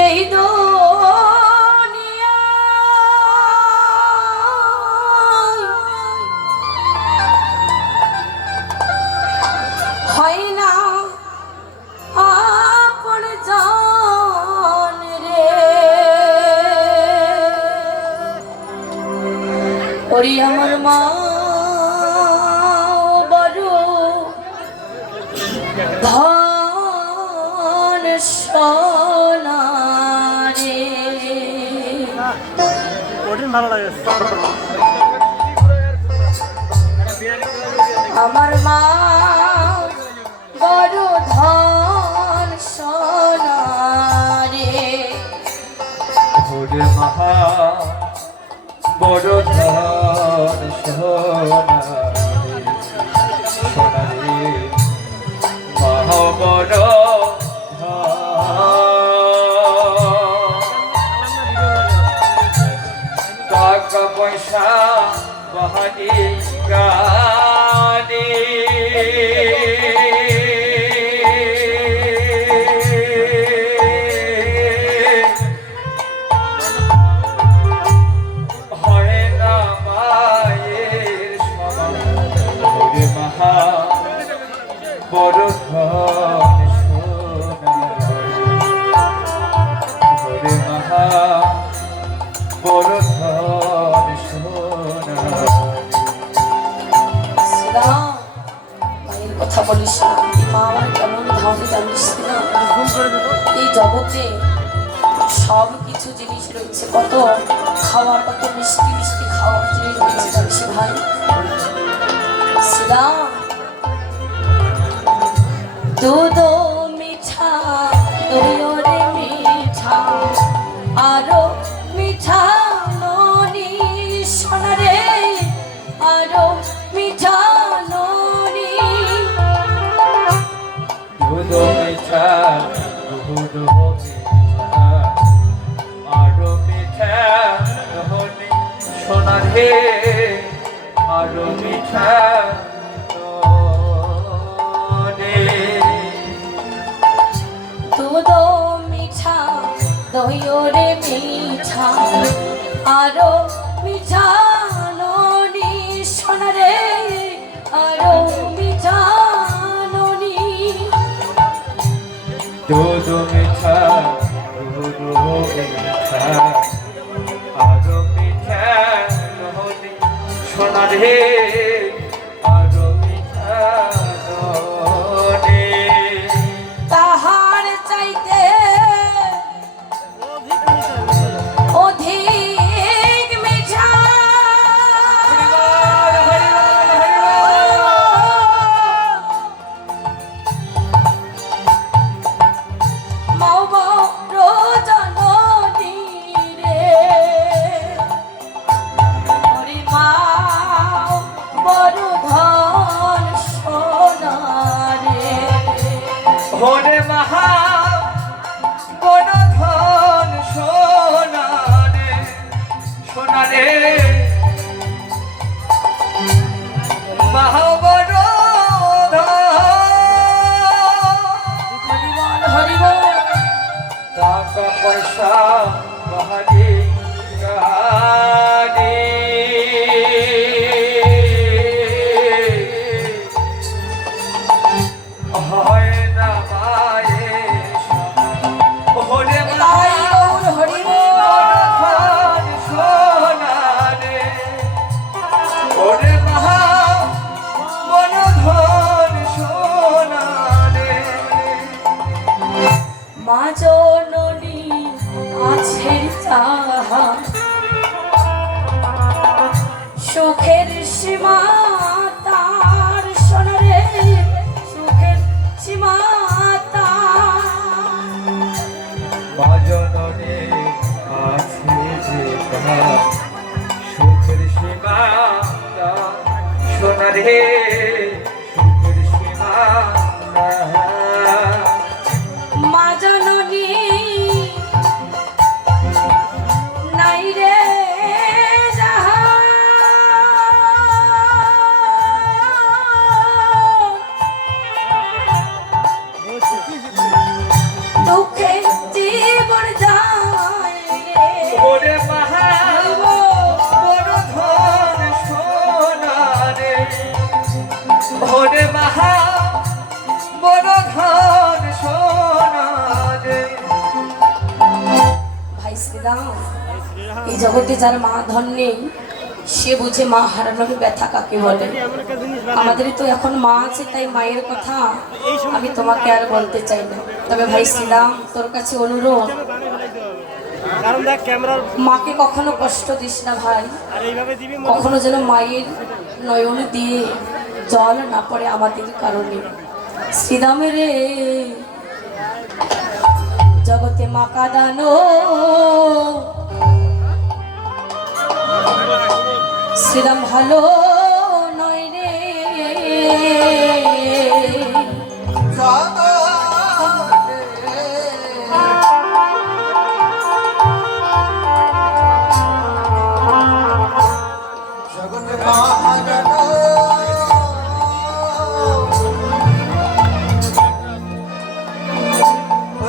এই দুনিয়া হয় না আপন জন রে ওরে আমার মা বড় ধন সোনা রে ভালো লাগে আমার মা বড় ধন সোনা রে ওরে মহা বড় ধন সোনা রে মহা বড় টাকা পয়সা বাহানি গানি হয় না মায়ের সমান ওরে মহা বড় ধন সোনা ওরে মহা বড় ধন সোনা মায়ের কথা বলিস না মা আমার কেমন ধন জানিস না এই জগতে সব কিছু জিনিস রয়েছে কত খাওয়ার কত মিষ্টি মিষ্টি খাওয়ার জিনিস রয়েছে জানিস ভাই শ্রীরাম দুধ মিঠা দইও রে মিঠা আরো মিঠা ননি সোনা রে আরো মিঠা ননি দুধ মিঠা দুধ মিঠা আরো মিঠা হনি সোনা রে আরো মিঠা দুধ মিঠা দইও রে মিঠা আরো মিঠা ননি সোনা রে আরো মিঠা ননি দুধ মিঠা দুধ মিঠা আরো মিঠা হনি সোনা রে আরো মিঠা তাহার চাইতে অধিক মিঠা মাও বড় জননী রে ওরে মাও বড় ধন সোনা রে ওরে মহা বড় ধন সোনা রে মহা বড় হরিবল হরিবল টাকা পয়সা বাহারি গানি হয় না মায়ের সমান ওরে তাই গৌর হরিবল ধন সোনা রে ওরে মহা বড় ধন সোনা রে মা জননী আছে তাহা সুখের সীমা তার সোনা রে সুখের সীমা তার ভজননে আছে যে তাহার সুখের সীমা সোনা রে সুখের সীমা মা জননী নাই রে যাহা দুঃখে জীবন শ্রীরাম, এই জগতে যার মা ধন নেই সে বুঝে মা হারানোর ব্যথা কাকে বলে। আমাদের তো এখন মা আছে, তাই মায়ের কথা আমি তোমাকে আর বলতে চাই না। তবে ভাই শ্রীরাম, তোর কাছে অনুরোধ, মাকে কখনো কষ্ট দিস না ভাই। কখনো যেন মায়ের নয়ন দিয়ে জল না পড়ে আমাদের কারণে। শ্রীরামের রে জগতে মা কাঁদানো, শ্রীরাম ভালো নয় রে। জগতে মা কাঁদানো,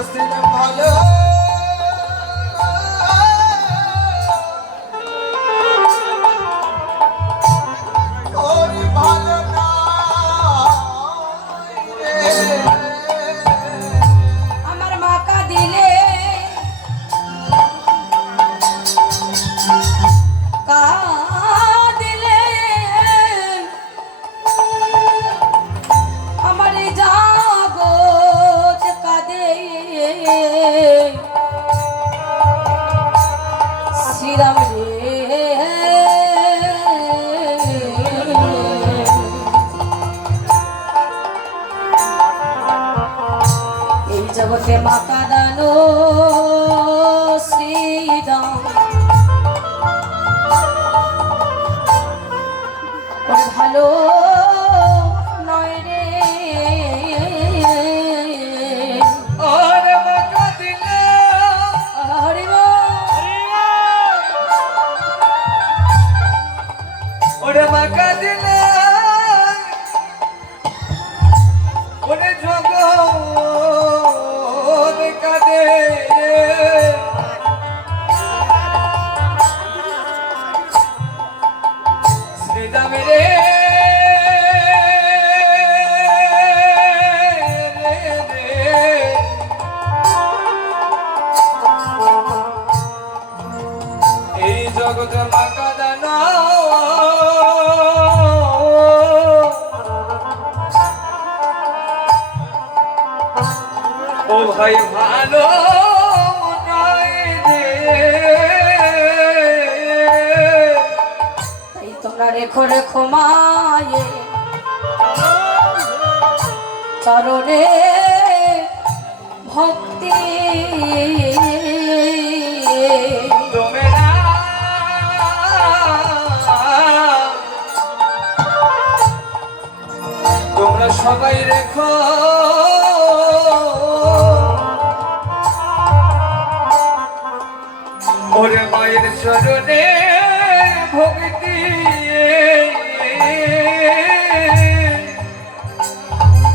শ্রীরাম ভালো আমার মা কাঁদিলে কাঁদিলে আমার এই জগৎ কাঁদে। শ্রীরাম রে এই জগতে মা কাঁদানো, শ্রীরাম ওরে ভালো নয় রে। ওরে মাকা দিলে হরি বল। ওরে মাকা দিলে ওরে জগৎ কাঁদে। শ্রীরাম রে এই জগৎ মা কাঁদানো, ও ভাই ভালো নয় রে। তাই তোমরা রেখো রেখো মায়ে চরণে ভক্তি। তোমরা তোমরা সবাই রেখো ওরে মায়ের চরণে ভক্তি।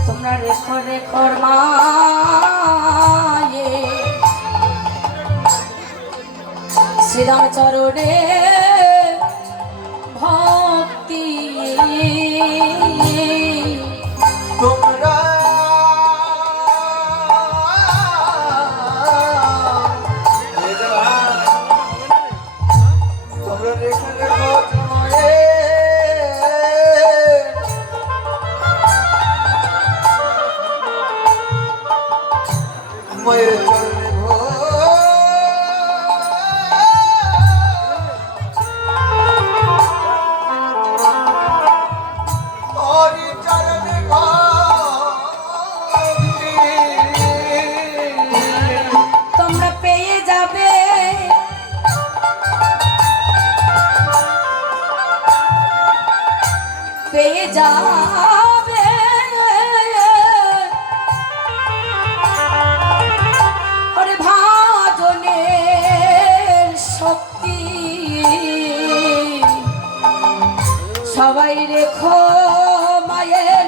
তোমরা রেখো রেখো মায়ে শ্রীরাম চরণে ভক্তি। তোমরা তোমরা রেখে রেখো মায়ের চরণে হরি চরণে তোমরা পেয়ে যাবে পেয়ে যাবে ওরে ভাজনের শক্তি। সবাই রেখো মায়ের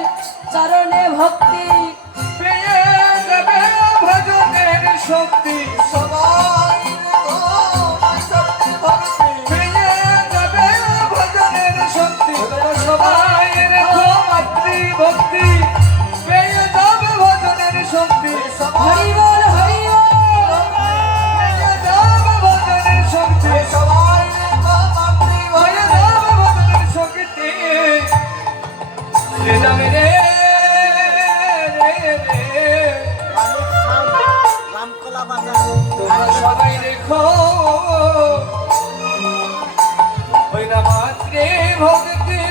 চরণে ভক্তি। পেয়ে যাবে ভজনের শক্তি। সবাই শক্তি ভক্তি পেয়ে যাবে ভজনের শক্তি। তোমরা সবাই রেখো মাতৃভক্তি। পেয়ে যাবে ভজনের শক্তি। হরি বল হরি বল। পেয়ে যাবে ভজনের তোমরা সবাই রেখো ওই না মাত্রে ভক্তি